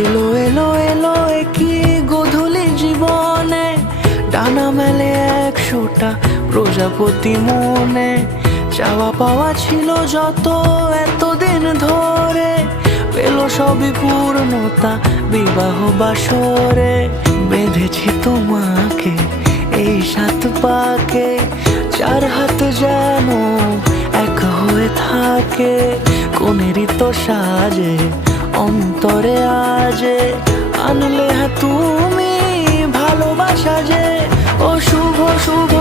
এলো এলো এলো কি গোধূলি জীবনে, ডানা মেলে 100টা প্রজাপতি মনে। চাওয়া পাওয়া ছিল যত এতদিন ধরে, পেল সবই পূর্ণতা বিবাহ বাসরে। বেঁধেছি তোমাকে এই 7 পাকে, 4 হাত যেন এক হয়ে থাকে। কোনেরই তো সাজে অন্তরে আজে, আনলে তুমি ভালোবাসা যে। ও শুভ শুভ